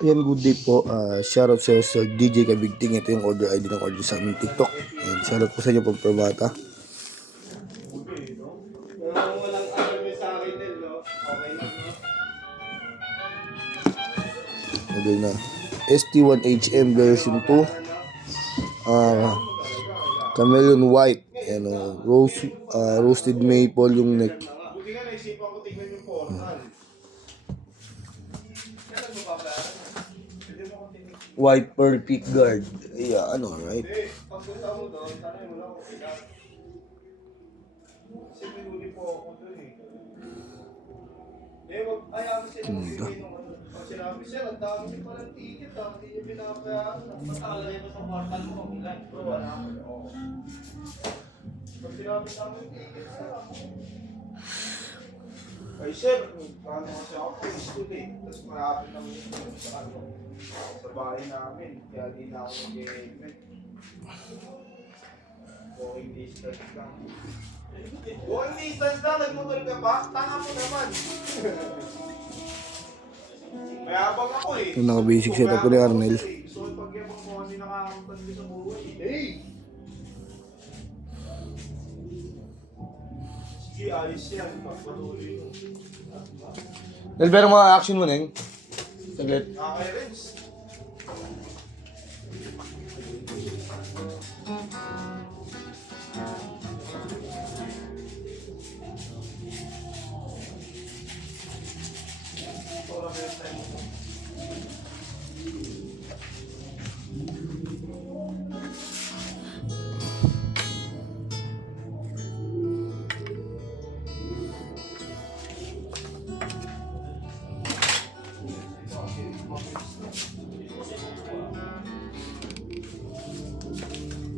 Ayan, good day po. Shoutout sa Sir DJ Kabigting. Ito yung order ID ng order sa aming TikTok. Ayan, shoutout po sa inyo pong Permata. Order na. ST1HM version 2. Chameleon White. Ayan, roasted maple yung neck. White pearl pick guard. Yeah, ano, right? Pagpunta mo doon, tanay mo lang kung ilan. Kasi pinuli po ako doon eh. Wag, ayaw sila magbigay ng ano. Pag sinabi, sir, ang dami palang ticket, hindi niyo pinapayaran. Matala yun sa kwartal mo, ilan? Bro, wala ako. Pag sinabi namin ticket, sir, ako. Ay, sir, paano kasi ako po school eh. Tapos marapit namin yung sa bahay namin. Kaya di na ako nag-e-element. Walking distance lang. Walking distance lang? Nagmotor ka ba? Tanga mo naman. Mayabang ako eh. Yung naka-basic setup ko ni Arnel. So, pag-yabang ko kasi nakakamtan ko sa buhay. Hey! Sige, ayos yan. Pagpatuloy yun. Pero mga action mo, Neng. Saglit. Nakaka-rinse.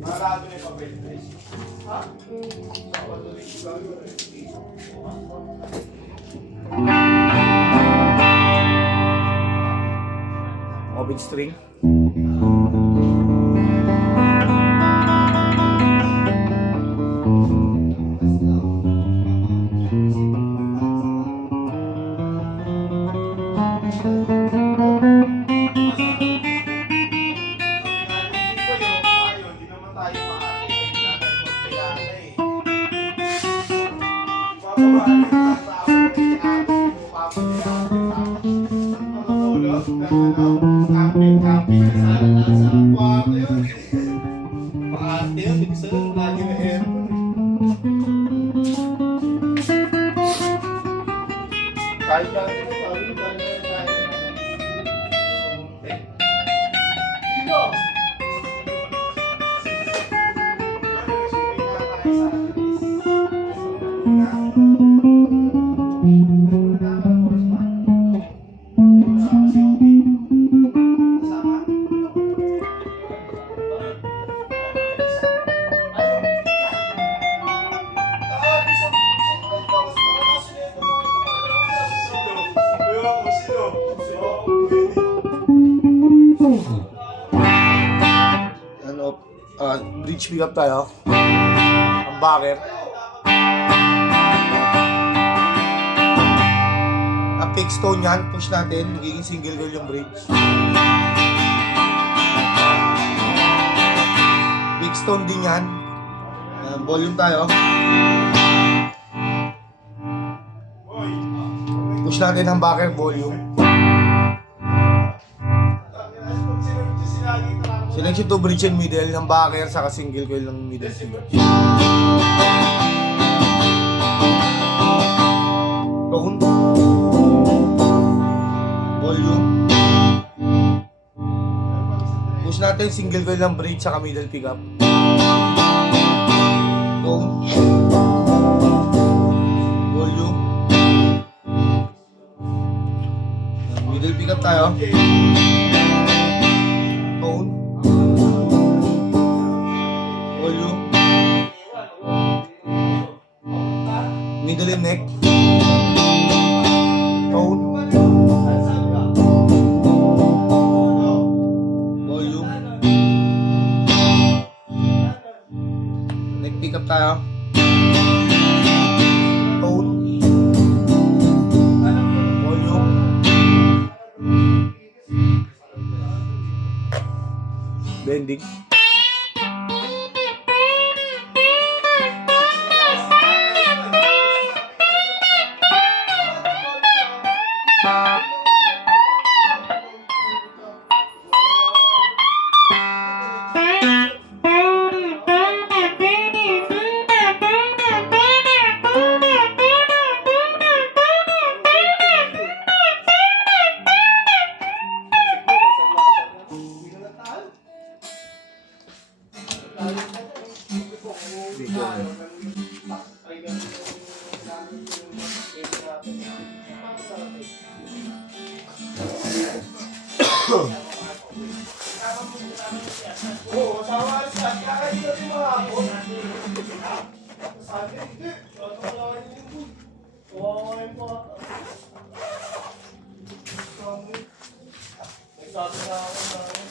Marado na yung papel. Ha? Sabado rin yung gagawin. Open string. Kahit dati ko, sabi ko, dahil na tayo. Dito! Bridge pick up tayo. Ang backer. Ang pick stone yan. Push natin. Magiging single coil yung bridge. Pick stone din yan. Volume tayo. Push natin ang backer volume. Selection to bridge and middle, ng backer, saka single coil ng middle finger. Tone. Volume. Push natin single coil ng bridge, saka middle pickup. Tone. Volume. Middle pickup tayo. Middle and neck. Tone. Volume. Neck pick up tayo. Tone. Volume. Blending. Oo, kasama sa kaya hindi mga ako. Sabi, hindi. Tatawagin yung boy. Kawawa yung mga. Sabi. Nagsabi na ako na ako.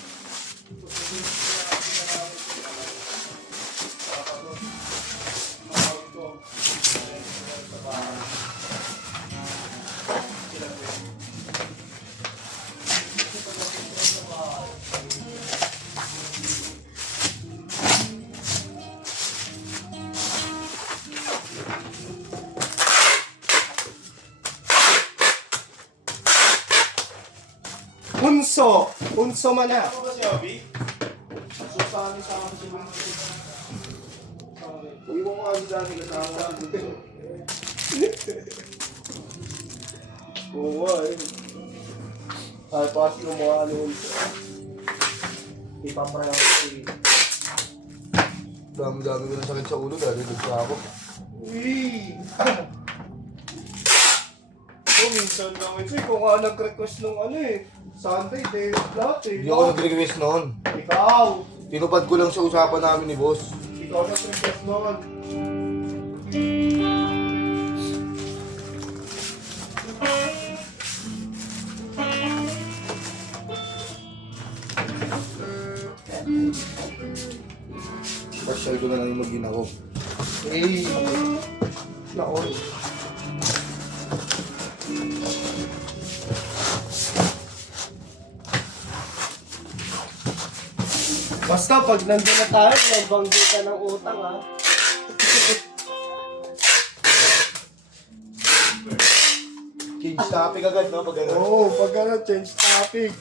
Unso man na. Ako ba si Obi? Susani sa akin si Bunso. Uy mo ko ang dami kasama si Bunso. Oo eh. Ay, pas kumuha ni Unso. Ipapayaw ko si... Dami-dami ko na sakit sa ulo dahil nagsa ako. Uy! Minsan lang ito eh. Kung nga nag-request nung ano eh. Sunday, day lahat eh. Hindi ako nag-request noon. Ikaw! Tinupad ko lang sa usapan namin ni boss. Ikaw nag-request noon. Pasyal ko na lang yung mag-ina ko. Eh! Naon. Basta pag nandun na tayo, nagbanggi ka ng utang ha. Change topic agad, no? Pag gano'n. Oo, pag ano, change topic.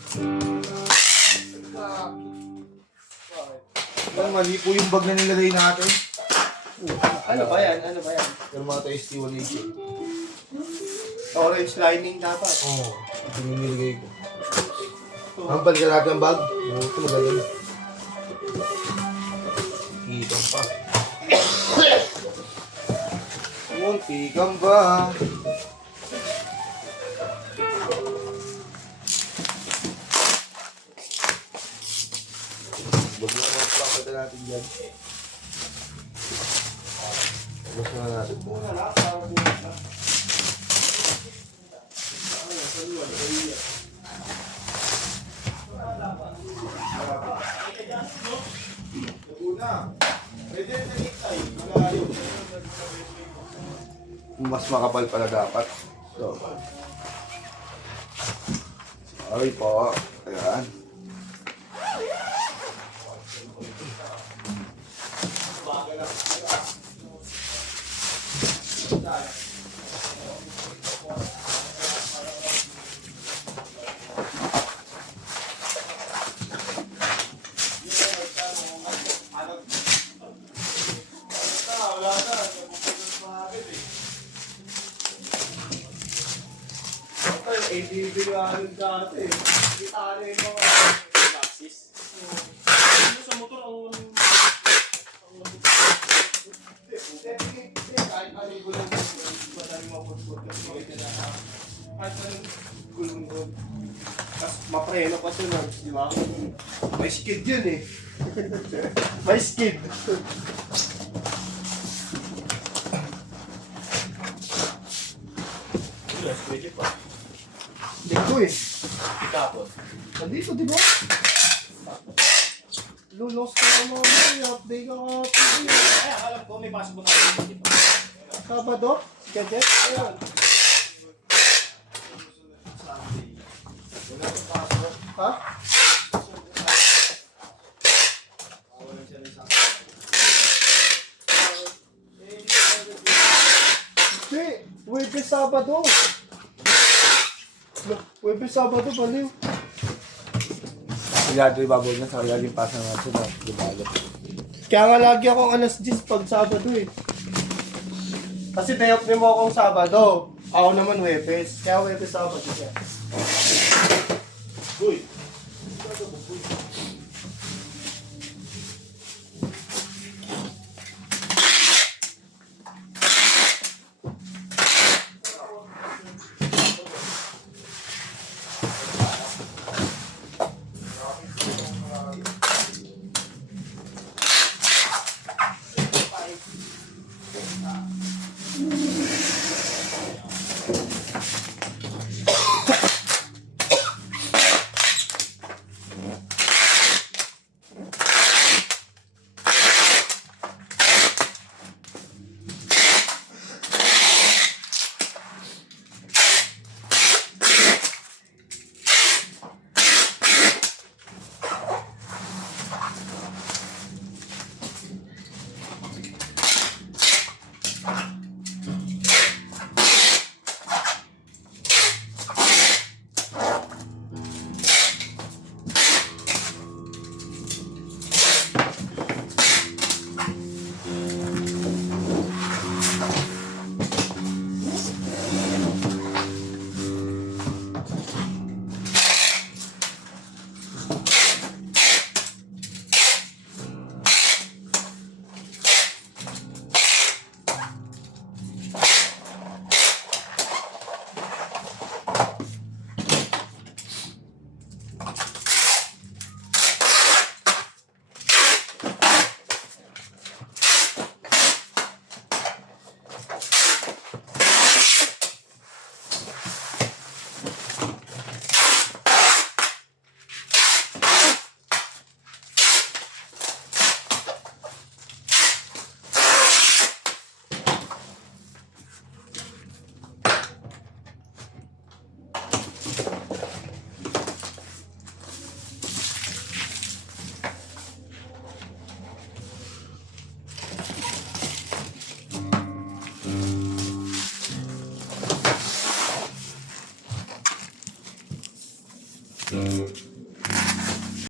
Ang mali po yung bag na nilagay natin. Ano ba yan? Ano ba yan? Yung mga ST180. Orange lining dapat. Oo. Ito yung nilagay ko. Ang balikan natin ang bag. Ito magaling. Ikang pa. Munti kang ba? Huwag na magpapata natin dyan. Tapos na natin po. Mas makapal pala dapat. So. Sorry po. Ayan. Ibibiluhan dati. Kita na yung mga boxes. Sa motor ang... Kahit ano yung gulong doon. Madami maputput. Kahit ano yung gulong doon. Tapos mapreno pa sunod, di ba? May skid yun eh. May skid. Pwede pa. Dito eh. Tapos? Nandito, di ba? Lulos ka naman eh. Update ka ka. Ay, alam ko, may pasok mo tayo dito. Sabado? Gadget? Ayan. Ha? Huwebes, Sabado. Huwebes, Sabado, baliw. Lagi babaw niya sa laging pasa natin na gumalo. Kaya nga lagi akong alas 10 pag Sabado eh. Kasi day off mo akong Sabado. Ako naman Huwebes. Kaya Huwebes, Sabado siya. Uy.